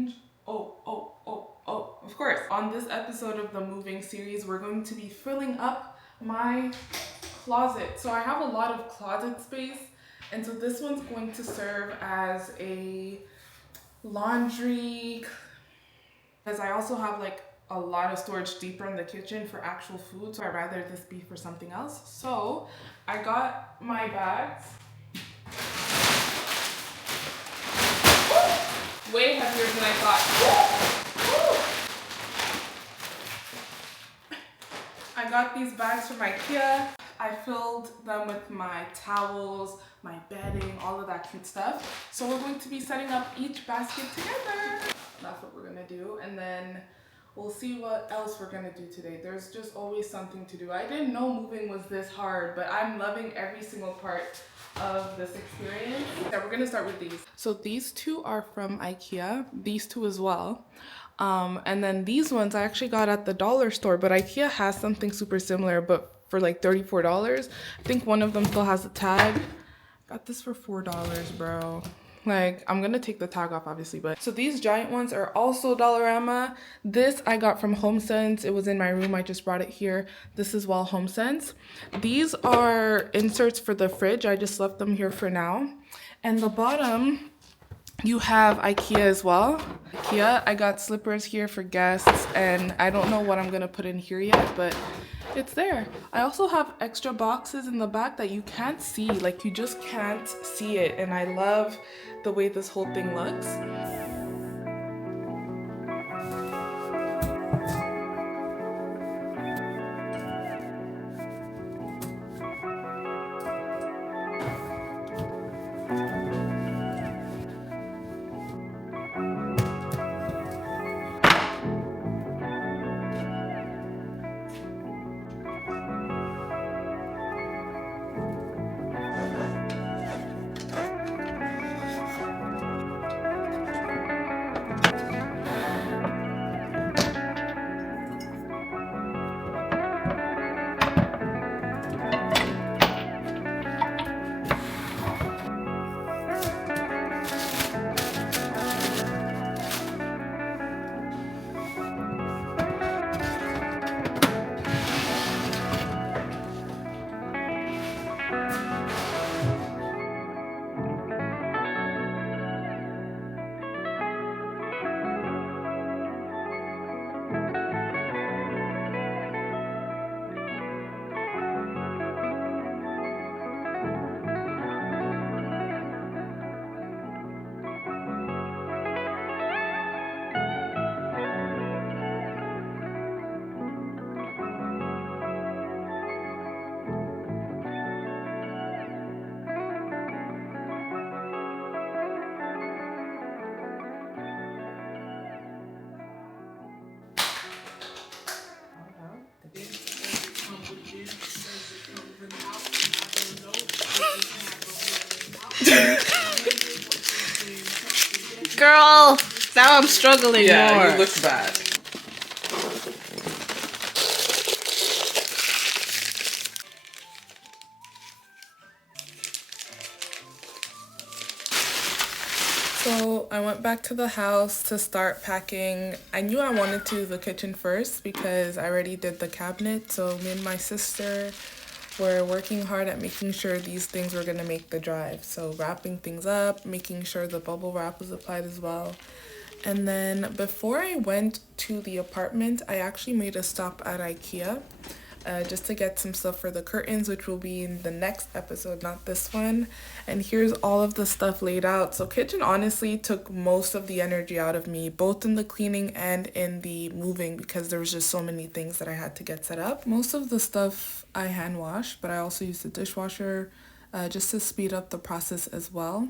change. Of course, on this episode of the moving series, we're going to be filling up my closet. So I have a lot of closet space, and so this one's going to serve as a laundry, because I also have like a lot of storage deeper in the kitchen for actual food, so I'd rather this be for something else. So I got my bags. Way heavier than I thought. I got these bags from IKEA. I filled them with my towels, my bedding, all of that cute stuff. So we're going to be setting up each basket together. That's what we're gonna do. And then we'll see what else we're gonna do today. There's just always something to do. I didn't know moving was this hard, but I'm loving every single part of this experience. Yeah, we're gonna start with these. So these two are from IKEA, these two as well. And then these ones I actually got at the dollar store, but IKEA has something super similar, but for like $34. I think one of them still has a tag. Got this for $4, bro. Like, I'm gonna take the tag off obviously, but so these giant ones are also Dollarama. This I got from HomeSense. It was in my room, I just brought it here. This is well HomeSense. These are inserts for the fridge. I just left them here for now. And the bottom, you have IKEA as well. IKEA, I got slippers here for guests, and I don't know what I'm gonna put in here yet, but it's there. I also have extra boxes in the back that you can't see, like you just can't see it, and I love the way this whole thing looks. Girl, now I'm struggling more. Yeah, you look bad. So I went back to the house to start packing. I knew I wanted to do the kitchen first because I already did the cabinet. So me and my sister were working hard at making sure these things were gonna make the drive. So wrapping things up, making sure the bubble wrap was applied as well. And then before I went to the apartment, I actually made a stop at IKEA just to get some stuff for the curtains, which will be in the next episode, not this one. And here's all of the stuff laid out. So kitchen honestly took most of the energy out of me, both in the cleaning and in the moving, because there was just so many things that I had to get set up. Most of the stuff I hand wash, but I also used the dishwasher just to speed up the process as well.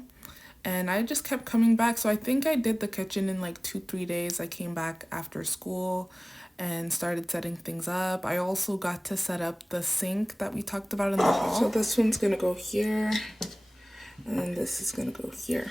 And I just kept coming back. So I think I did the kitchen in like 2-3 days. I came back after school and started setting things up. I also got to set up the sink that we talked about in the hall. So this one's gonna go here, and this is gonna go here.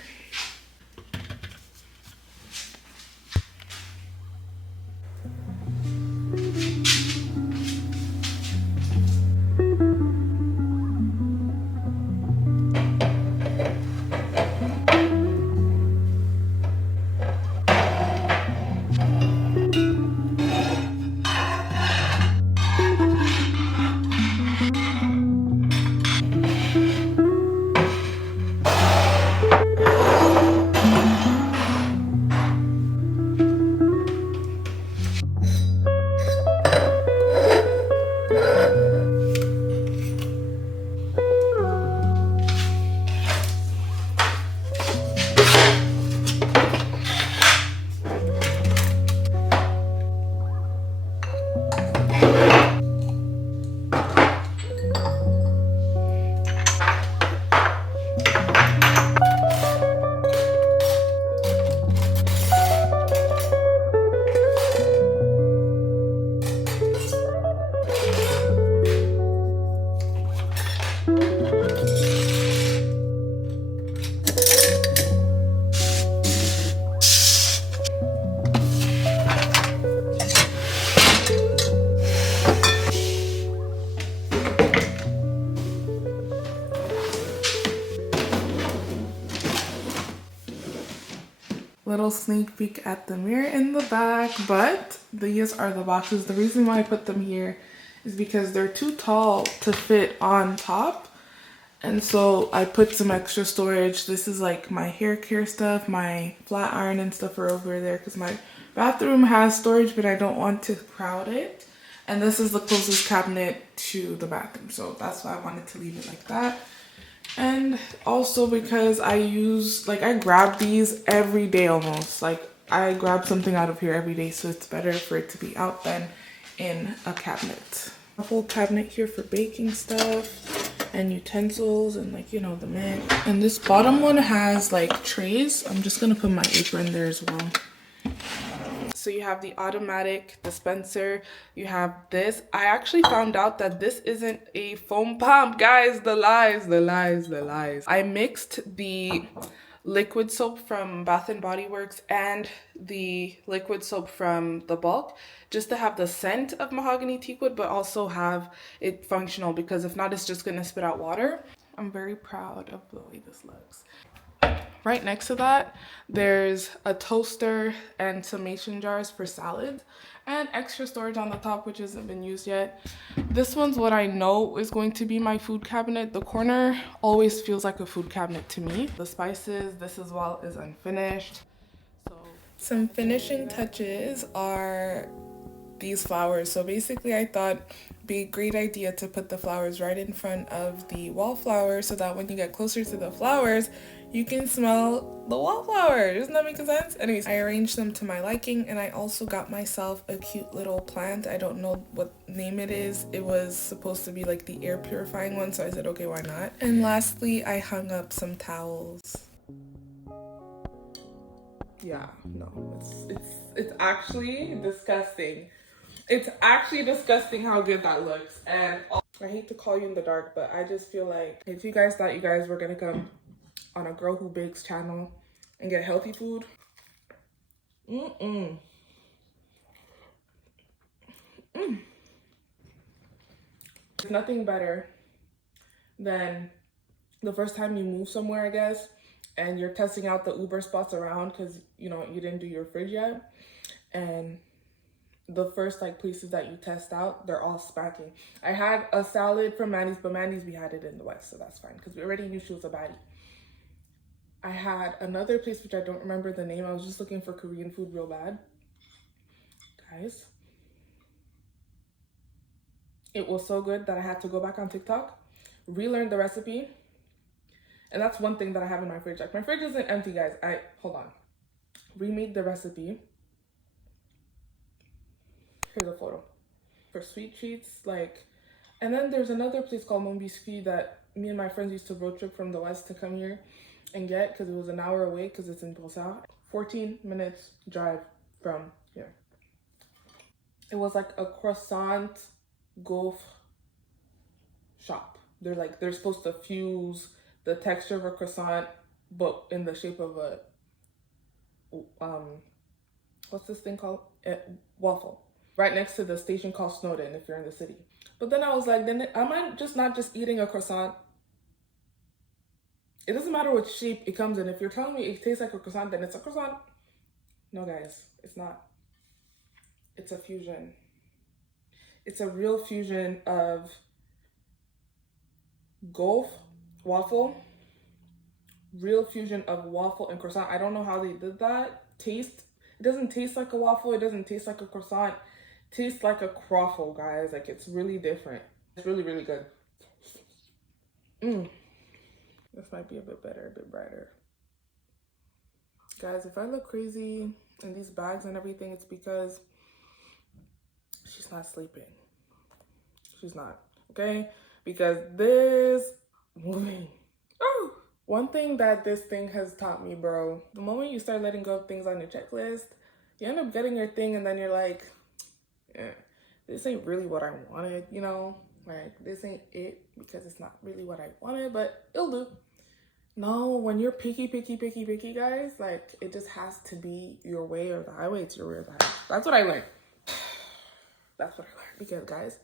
little sneak peek at the mirror in the back, but these are the boxes. The reason why I put them here is because they're too tall to fit on top. And so I put some extra storage. This is like my hair care stuff, my flat iron and stuff are over there because my bathroom has storage, but I don't want to crowd it. And this is the closest cabinet to the bathroom. So that's why I wanted to leave it like that. And also because I grab these every day almost. Like I grab something out of here every day, so it's better for it to be out than in a cabinet. A whole cabinet here for baking stuff and utensils and like, you know, the mint. And this bottom one has like trays. I'm just gonna put my apron there as well. So you have the automatic dispenser, you have this. I actually found out that this isn't a foam pump, guys. The lies, the lies, the lies. I mixed the liquid soap from Bath and Body Works and the liquid soap from the bulk just to have the scent of mahogany teakwood, but also have it functional, because if not, it's just gonna spit out water. I'm very proud of the way this looks. Right next to that, there's a toaster and some mason jars for salad and extra storage on the top, which hasn't been used yet. This one's what I know is going to be my food cabinet. The corner always feels like a food cabinet to me. The spices, this as well is unfinished. So some finishing touches are these flowers. So basically I thought it'd be a great idea to put the flowers right in front of the wallflower so that when you get closer to the flowers, you can smell the wallflower. Doesn't that make sense? Anyways, I arranged them to my liking, and I also got myself a cute little plant. I don't know what name it is. It was supposed to be like the air purifying one, so I said, okay, why not? And lastly, I hung up some towels. Yeah, no, it's actually disgusting. It's actually disgusting how good that looks. And I hate to call you in the dark, but I just feel like if you guys thought you guys were gonna come on a Girl Who Bakes channel and get healthy food, there's nothing better than the first time you move somewhere, I guess, and you're testing out the Uber spots around because, you know, you didn't do your fridge yet. And the first like places that you test out, they're all smacking. I had a salad from Mandy's, but Mandy's, we had it in the West, so that's fine because we already knew she was a baddie. I had another place which I don't remember the name. I was just looking for Korean food real bad. Guys, it was so good that I had to go back on TikTok, relearn the recipe. And that's one thing that I have in my fridge. Like, my fridge isn't empty, guys. Hold on. Remade the recipe. Here's a photo. For sweet treats, like, and then there's another place called Mon Biscuit that me and my friends used to road trip from the West to come here and get, because it was an hour away because it's in Brossard. 14 minutes drive from here. It was like a croissant gaufre shop. They're supposed to fuse the texture of a croissant, but in the shape of a what's this thing called? Waffle. Right next to the station called Snowden if you're in the city. But then I was like, then am I just not just eating a croissant? It doesn't matter what shape it comes in. If you're telling me it tastes like a croissant, then it's a croissant. No, guys, it's not. It's a fusion. It's a real fusion of gaufre, waffle, real fusion of waffle and croissant. I don't know how they did that. It doesn't taste like a waffle. It doesn't taste like a croissant. It tastes like a croffle, guys. Like, it's really different. It's really, really good. This might be a bit better, a bit brighter. Guys, if I look crazy in these bags and everything, it's because she's not sleeping. She's not, okay? Because this moving. Oh! One thing that this thing has taught me, bro, the moment you start letting go of things on your checklist, you end up getting your thing and then you're like, this ain't really what I wanted, you know? Like, this ain't it because it's not really what I wanted, but it'll do. No, when you're picky, guys, like, it just has to be your way or the highway. It's your way or the highway. That's what I learned. That's what I learned. Because, guys,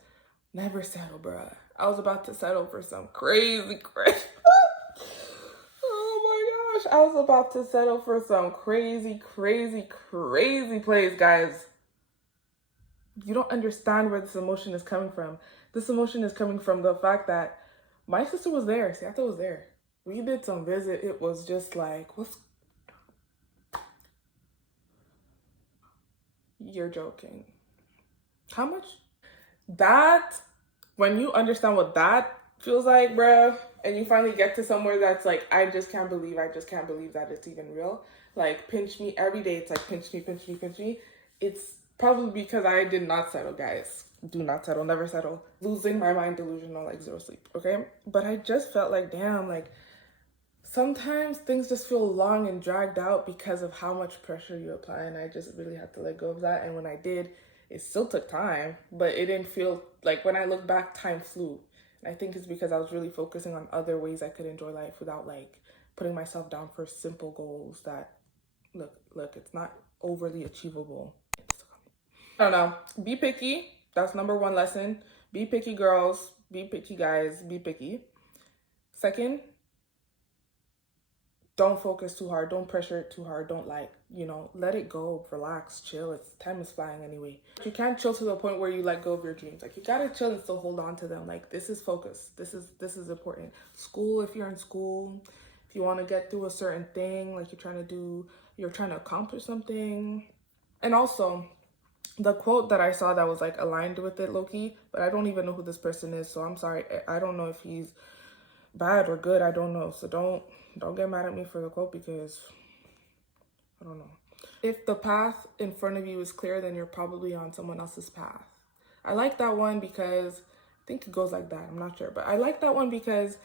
never settle, bruh. I was about to settle for some crazy. Oh my gosh. I was about to settle for some crazy, crazy, crazy place, guys. You don't understand where this emotion is coming from. This emotion is coming from the fact that my sister was there. Seattle was there. We did some visit. It was just like, what's... You're joking. How much? That, when you understand what that feels like, bruh, and you finally get to somewhere that's like, I just can't believe that it's even real. Like, pinch me every day. It's like, pinch me, pinch me, pinch me. It's probably because I did not settle, guys. Do not settle, never settle. Losing my mind, delusional, like zero sleep, okay? But I just felt like, damn, like, sometimes things just feel long and dragged out because of how much pressure you apply, and I just really had to let go of that. And when I did, it still took time, but it didn't feel like, when I look back, time flew. And I think it's because I was really focusing on other ways I could enjoy life without like putting myself down for simple goals that, look, it's not overly achievable. I don't know. Be picky. That's number one lesson. Be picky, girls. Be picky, guys. Be picky. Second, don't focus too hard. Don't pressure it too hard. Don't like, let it go. Relax, chill. Time is flying anyway. You can't chill to the point where you let go of your dreams. Like, you gotta chill and still hold on to them. Like, this is focus. This is important. School, if you're in school, if you want to get through a certain thing, like you're trying to accomplish something. And also, the quote that I saw that was like aligned with it, low-key, but I don't even know who this person is, so I'm sorry. I don't know if he's bad or good. I don't know. So don't get mad at me for the quote, because I don't know. If the path in front of you is clear, then you're probably on someone else's path. I like that one because I think it goes like that. I'm not sure, but I like that one because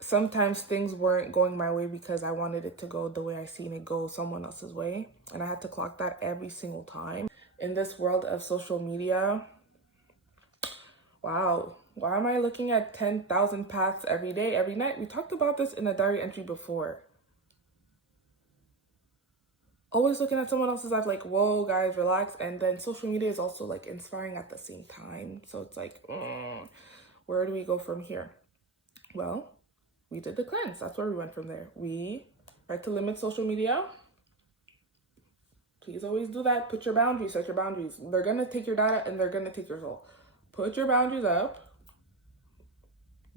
sometimes things weren't going my way because I wanted it to go the way I seen it go someone else's way, and I had to clock that every single time. In this world of social media, wow, why am I looking at 10,000 paths every day, every night? We talked about this in a diary entry before. Always looking at someone else's life, like, whoa, guys, relax. And then social media is also like inspiring at the same time. So it's like, where do we go from here? Well, we did the cleanse. That's where we went from there. We tried to limit social media. Please always do that. Put your boundaries, set your boundaries. They're going to take your data and they're going to take your soul. Put your boundaries up.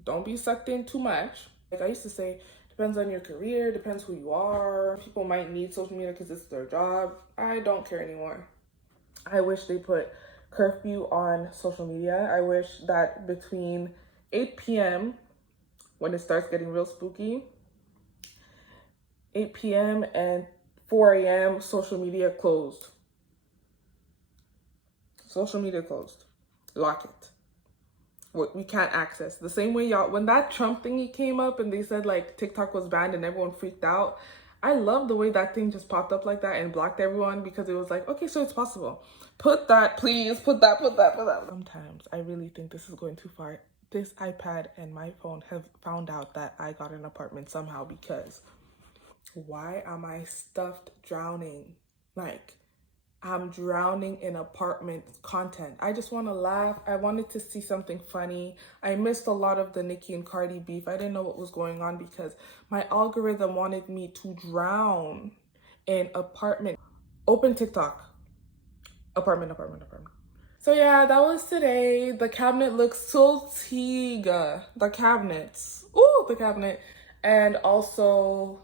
Don't be sucked in too much. Like I used to say, depends on your career, depends who you are. People might need social media because it's their job. I don't care anymore. I wish they put curfew on social media. I wish that between 8 p.m., when it starts getting real spooky, 8 p.m. and 4 a.m., social media closed. Social media closed. Lock it. What we can't access. The same way y'all, when that Trump thingy came up and they said like TikTok was banned and everyone freaked out, I love the way that thing just popped up like that and blocked everyone, because it was like, okay, so it's possible. Put that, please, put that. Sometimes I really think this is going too far. This iPad and my phone have found out that I got an apartment somehow, because why am I stuffed drowning? Like, I'm drowning in apartment content. I just want to laugh. I wanted to see something funny. I missed a lot of the Nicki and Cardi beef. I didn't know what was going on because my algorithm wanted me to drown in apartment. Open TikTok. Apartment. So yeah, that was today. The cabinet looks so tiga. The cabinets. Ooh, the cabinet. And also,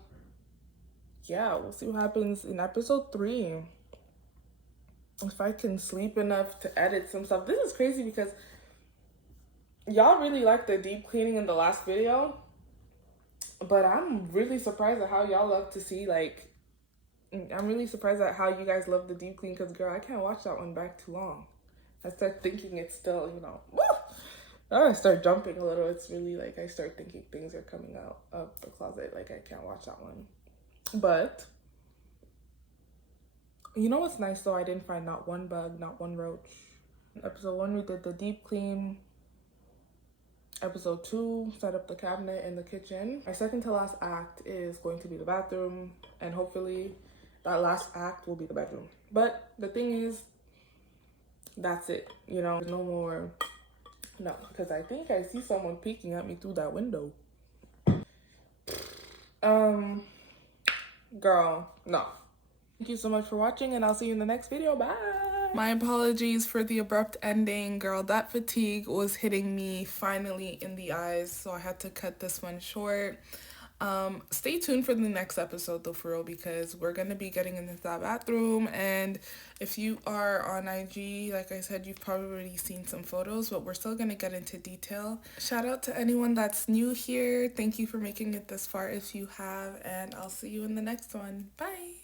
yeah, we'll see what happens in episode 3. If I can sleep enough to edit some stuff. This is crazy because y'all really liked the deep cleaning in the last video, but I'm really surprised at how y'all love to see, like, I'm really surprised at how you guys love the deep clean, because girl, I can't watch that one back too long. I start thinking it's still, woo! I start jumping a little. It's really like I start thinking things are coming out of the closet. Like, I can't watch that one. But you know what's nice though? I didn't find not one bug, not one roach. Episode 1, we did the deep clean. Episode 2, set up the cabinet in the kitchen. My second to last act is going to be the bathroom, and hopefully that last act will be the bedroom. But the thing is, that's it. There's no more. No, because I think I see someone peeking at me through that window. Girl, no. Thank you so much for watching, and I'll see you in the next video. Bye. My apologies for the abrupt ending. Girl, that fatigue was hitting me finally in the eyes, so I had to cut this one short. Stay tuned for the next episode though, for real, because we're gonna be getting into that bathroom. And if you are on IG, like I said, you've probably already seen some photos, but we're still gonna get into detail. Shout out to anyone that's new here. Thank you for making it this far if you have, and I'll see you in the next one. Bye.